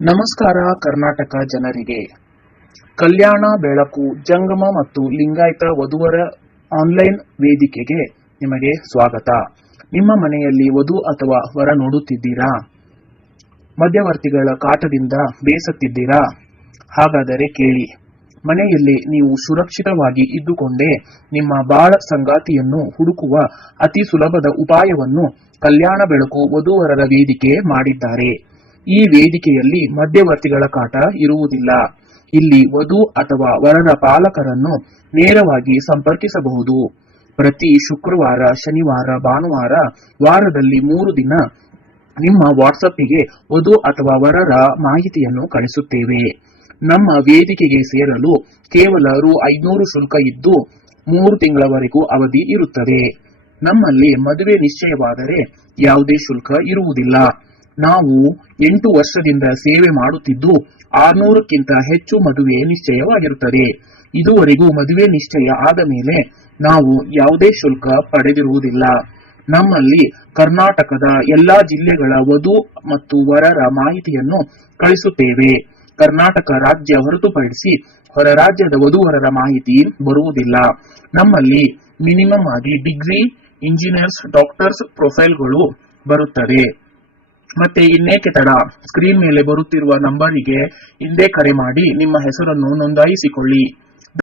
ನಮಸ್ಕಾರ ಕರ್ನಾಟಕ ಜನರಿಗೆ. ಕಲ್ಯಾಣ ಬೆಳಕು ಜಂಗಮ ಮತ್ತು ಲಿಂಗಾಯತ ವಧುವರ ಆನ್ಲೈನ್ ವೇದಿಕೆಗೆ ನಿಮಗೆ ಸ್ವಾಗತ. ನಿಮ್ಮ ಮನೆಯಲ್ಲಿ ವಧು ಅಥವಾ ವರ ನೋಡುತ್ತಿದ್ದೀರಾ? ಮಧ್ಯವರ್ತಿಗಳ ಕಾಟದಿಂದ ಬೇಸತ್ತಿದ್ದೀರಾ? ಹಾಗಾದರೆ ಕೇಳಿ. ಮನೆಯಲ್ಲಿ ನೀವು ಸುರಕ್ಷಿತವಾಗಿ ಇದ್ದುಕೊಂಡೇ ನಿಮ್ಮ ಬಾಳ ಸಂಗಾತಿಯನ್ನು ಹುಡುಕುವ ಅತಿ ಸುಲಭದ ಉಪಾಯವನ್ನು ಕಲ್ಯಾಣ ಬೆಳಕು ವಧುವರರ ವೇದಿಕೆ ಮಾಡಿದ್ದಾರೆ. ಈ ವೇದಿಕೆಯಲ್ಲಿ ಮಧ್ಯವರ್ತಿಗಳ ಕಾಟ ಇರುವುದಿಲ್ಲ. ಇಲ್ಲಿ ವಧು ಅಥವಾ ವರರ ಪಾಲಕರನ್ನು ನೇರವಾಗಿ ಸಂಪರ್ಕಿಸಬಹುದು. ಪ್ರತಿ ಶುಕ್ರವಾರ, ಶನಿವಾರ, ಭಾನುವಾರ, ವಾರದಲ್ಲಿ 3 ದಿನ ನಿಮ್ಮ ವಾಟ್ಸಪ್ಪಿಗೆ ವಧು ಅಥವಾ ವರರ ಮಾಹಿತಿಯನ್ನು ಕಳಿಸುತ್ತೇವೆ. ನಮ್ಮ ವೇದಿಕೆಗೆ ಸೇರಲು ಕೇವಲ ರೂ. 500 ಶುಲ್ಕ ಇದ್ದು 3 ತಿಂಗಳವರೆಗೂ ಅವಧಿ ಇರುತ್ತದೆ. ನಮ್ಮಲ್ಲಿ ಮದುವೆ ನಿಶ್ಚಯವಾದರೆ ಯಾವುದೇ ಶುಲ್ಕ ಇರುವುದಿಲ್ಲ. ನಾವು 8 ವರ್ಷದಿಂದ ಸೇವೆ ಮಾಡುತ್ತಿದ್ದು 600ಕ್ಕಿಂತ ಹೆಚ್ಚು ಮದುವೆ ನಿಶ್ಚಯವಾಗಿರುತ್ತದೆ. ಇದುವರೆಗೂ ಮದುವೆ ನಿಶ್ಚಯ ಆದ ಮೇಲೆ ನಾವು ಯಾವುದೇ ಶುಲ್ಕ ಪಡೆದಿರುವುದಿಲ್ಲ. ನಮ್ಮಲ್ಲಿ ಕರ್ನಾಟಕದ ಎಲ್ಲಾ ಜಿಲ್ಲೆಗಳ ವಧು ಮತ್ತು ವರರ ಮಾಹಿತಿಯನ್ನು ಕಳಿಸುತ್ತೇವೆ. ಕರ್ನಾಟಕ ರಾಜ್ಯ ಹೊರತುಪಡಿಸಿ ಹೊರ ರಾಜ್ಯದ ವಧುವರರ ಮಾಹಿತಿ ಬರುವುದಿಲ್ಲ. ನಮ್ಮಲ್ಲಿ ಮಿನಿಮಮ್ ಆಗಿ ಡಿಗ್ರಿ, ಇಂಜಿನಿಯರ್ಸ್, ಡಾಕ್ಟರ್ಸ್ ಪ್ರೊಫೈಲ್ಗಳು ಬರುತ್ತದೆ. ಮತ್ತೆ ಇನ್ನೇಕೆ ತಡ? ಸ್ಕ್ರೀನ್ ಮೇಲೆ ಬರುತ್ತಿರುವ ನಂಬರಿಗೆ ಹಿಂದೆ ಕರೆ ಮಾಡಿ ನಿಮ್ಮ ಹೆಸರನ್ನು ನೋಂದಾಯಿಸಿಕೊಳ್ಳಿ.